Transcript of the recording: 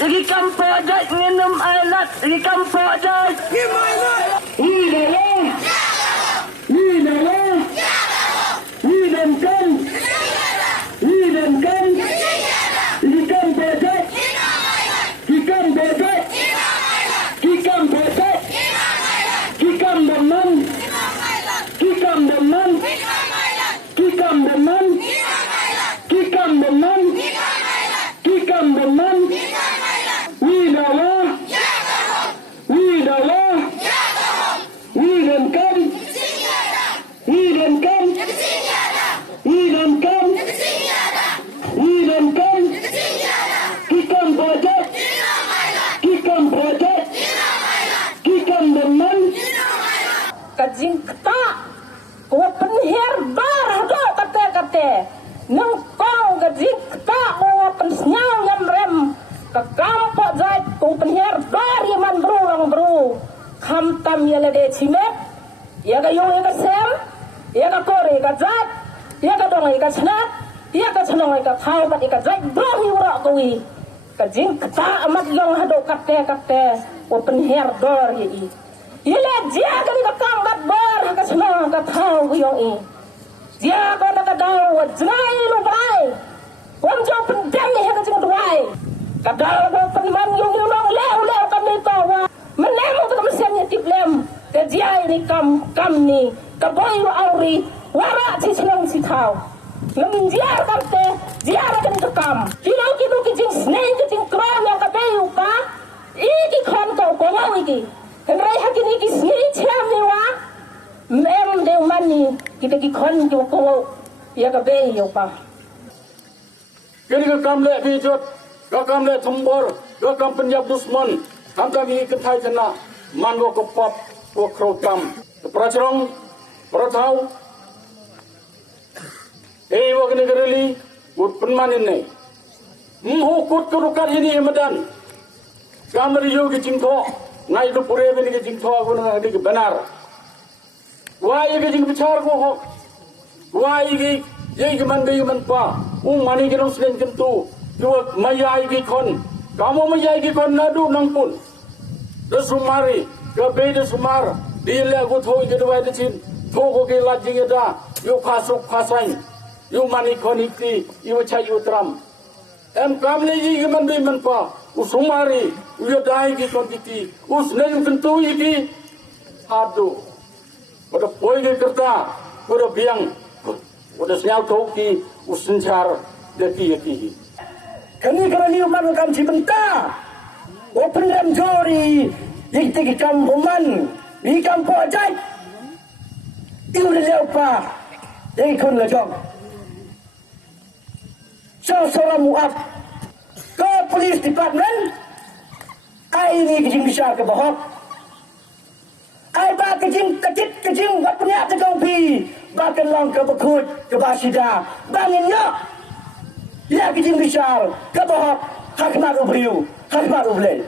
Lagi kampung aja minum air lat, lagi kampung aja. Hidalah, hidalah, hidamkan, hidamkan. Lagi kampung aja, kikam bebek, kikam bebek, kikam deman, kikam deman, kikam deman, kikam deman, kikam deman. Widalah, widalah, hidamkan, hidamkan, hidamkan, hidamkan. Kikam bebek, kikam bebek, kikam deman. Kajing ketak, kau penher darah do kate nang kau kajing ketak kau pensenyal ngam rem ke kampok zat kau penher dari man bro kam tam ya lede cimet ya ga yo ya ga sem ya ga kore ga zat ya ga dong ya ga snat ya ga snong ya ga thau bat ya ga zat bro hi wara koi kajing ketak amat yong hado kate kau penher dor ya i ile dia ga ni ka kambat bar ka snong ka thau yong i dia ko na ka daw jnai lu bai wang jo pen dam ni ha ka jing duai ka daw ko pen man yung nong leo ka ni to wa men nem ko ka sen ni tiplem ke dia ni kam ni ka boy wa auri wara chi snong si thau ngam dia ka te dia ra kan ka kam kilo ki du ki jing sneng ki jing kram yang ka pe u ka i ki khon ko ngau ki rai ha ki ni ki snei chem ni wa mem de mani kita ki khon jo ko ya ka be yo pa Kini ka kamle bijot, ka kamle thumbor, ka kam penyab dusman, kam kami kentai kena, manwo ko pop, ko krotam, pracrong, prathau, wo kini kereli, ut penmanin ne, kut kerukat ini medan, kam dari yo ki jingtho, ngai du pure bini ki jingtho ko na di benar. Wah ini jing bicar ko ho, wah ini ye man be man pa mani ki rong slen kentu yo mayai ki kon kamu mayai ki kon nadu nang pun de sumari ke be de sumar di le ko thoi ke dwa de chin tho ko ke la jing da yo khasuk khasai yo mani kon ikti yo chai yo tram em kam le ji ki man be man pa sumari yo dai ki kon ikti slen kentu iki adu pada poi ke kerta pada biang pada senyal toki usencar deki kami kerani umat kam cibenta open rem jori dikti kam buman di kam pojai iu le lepa dei kon le jong seorang muaf ke polis department ai ni kejing bisa ke bahok ai ba kejing kecit kejing wat punya tegong pi ba kenlang ke bekut ke basida banginnya ya kejing bisa ke bahok hak maru beriu hak maru blen